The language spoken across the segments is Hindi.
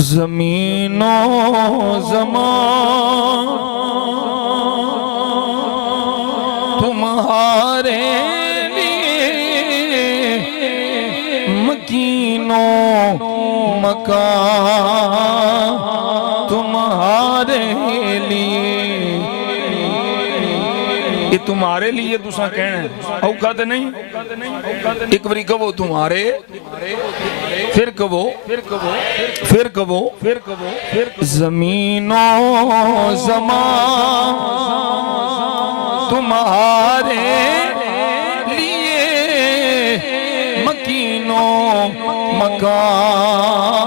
ज़मीनो ज़मान तुम्हारे लिए, मकीनो मकान तुम्हारे लिए। ये तुम्हारे लिए तुसा कहना है, औकात नहीं। एक बारी कहो तुम्हारे, फिर कहो, फिर कहो, ज़मीनो ज़मान तुम्हारे लिए, मकीनो मकान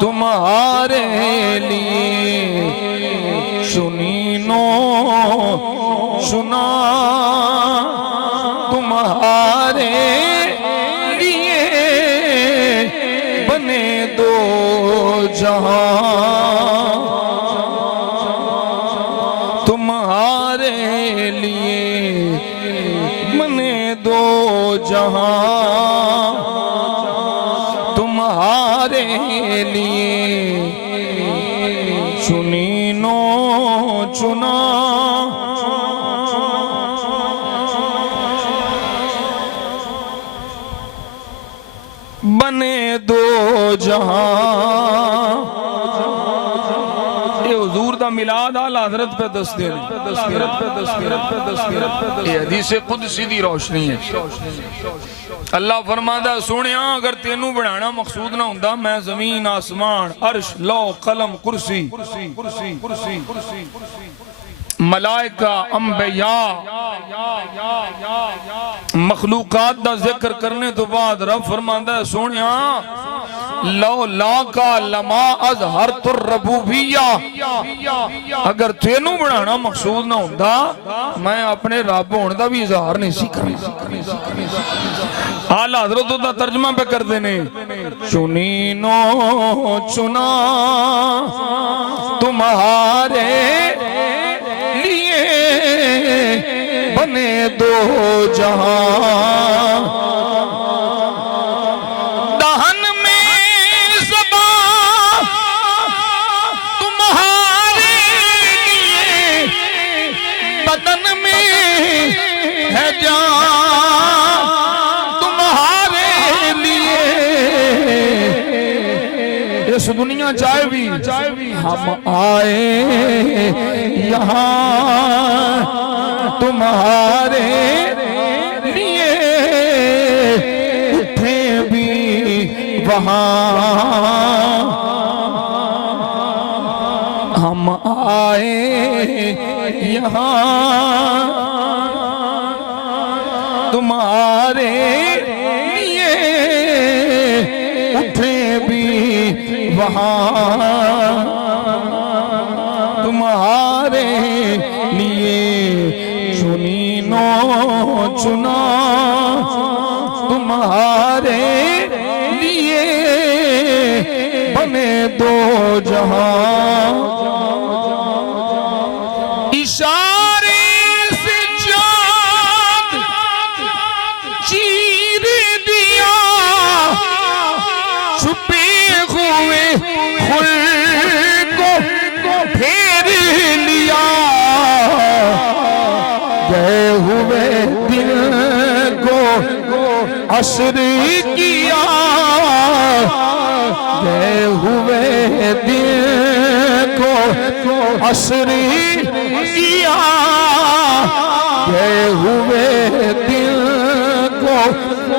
तुम्हारे लिए। सुनीनो सुना तुम्हारे लिए, बने दो जहां तुम्हारे लिए, बने दो जहां तुम्हारे लिए। सुनीनो चुना बने दो जहां। ये हुजूर दा मिलाद आला हजरत पे दसदे ने, ये हदीस कुदसी दी रोशनी है। अल्लाह फरमांदा सोनिया अगर तेनू बनाना मकसूद ना हुंदा, मैं जमीन आसमान अर्श लौ कलम कुर्सी मलाइका अंबिया मखलूकात दा जिक्र करने तो बाद रब फरमांदा है सोनिया लो ला का लमा अज़हर तुर रबूबिया, अगर तेनू बनाना मकसूद ना हुंदा मैं अपने रब होने दा भी इजहार नहीं सी करना। आला हज़रत दा तर्जमा पे कर देने, चुनीनो चुना तुम्हारे लिए, बने दो जहां। दहन में ज़बान तुम्हारे लिए, बदन में है जान तुम्हारे लिए। इस दुनिया चाहे भी हम आए यहाँ तुम्हारे लिए, उठे भी वहाँ हम आए यहाँ तुम्हारे लिए, उठे भी वहाँ तुम्हारे लिए। सुनीनो चुना तुम्हारे लिए, बने दो जहां। इशारे से चाँद चीर दिया, छुपे हुए खुल्द को फेर लिया, गए हुए दिल को असर किया, गए हुए दिल को असर किया, गए हुए दिल को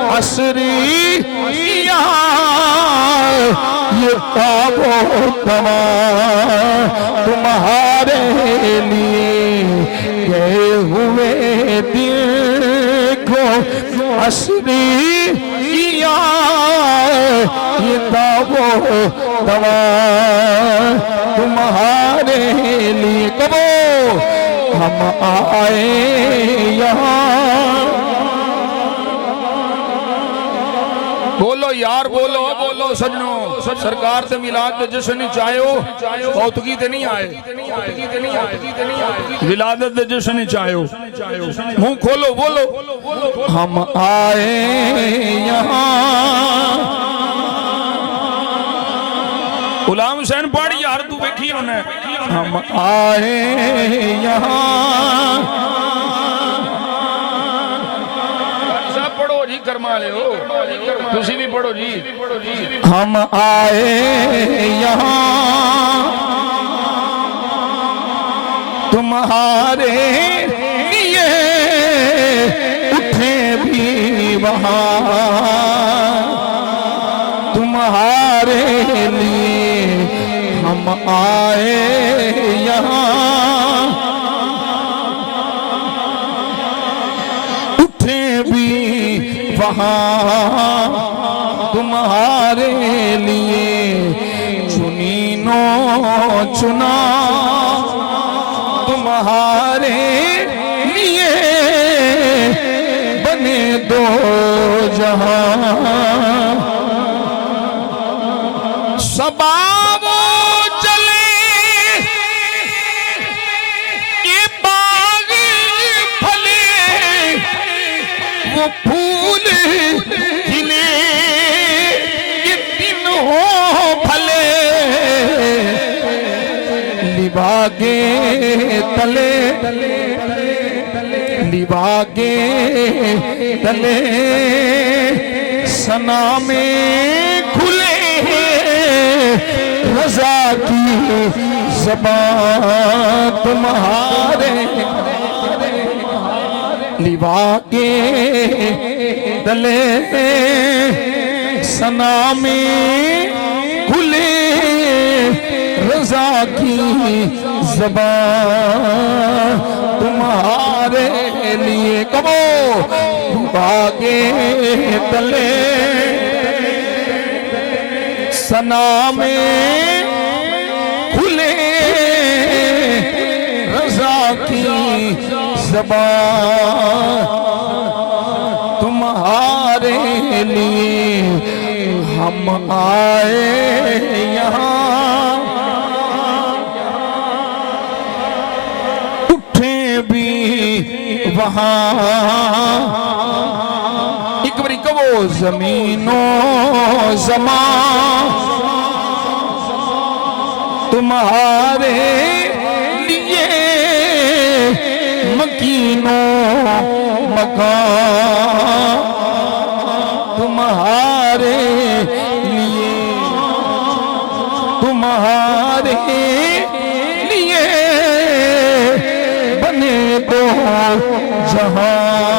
असर किया। ये ताबो तमा तुम्हारे लिए, गए हुए दिल को असरी किया। ये ताबो तमा तुम्हारे लिए, कबो हम आए यहाँ। बोलो यार बोलो, बोलो सजनो, सरकार से मिलाद दे जश्न चायो, कौतुकी ते नहीं आए, विलादत दे जश्न चायो, मुंह खोलो बोलो। हम आए यहाँ गुलाम हुसैन पढ़ यार तू देखी उन्हें हम आए यहाँ सब पढ़ो जी कर्मा लियो तुसी भी पढ़ो जी हम आए यहाँ तुम्हारे लिए उठे भी वहाँ तुम्हारे लिए हम आए यहाँ उठे भी वहाँ तुम्हारे लिए चुनीनो चुना तुम्हारे लिए बने दो जहां सबाबो चले ये बाग फले वो फूल खिले ये दिन हो फले लिबागे तले लिबागे तले सना में खुले रजा की ज़बान तुम्हारे लिबागे तले सना में खुले रजा की ज़बान तुम्हारे लिए कबो बागे तले सना में खुले रजा की ज़बान तुम्हारे लिए हम आए यहाँ वहाँ एक बारी कहो ज़मीनो ज़मा तुम्हारे लिए मकीनो मकान तुम्हारे लिए तुम्हारे लिए बने दो जहां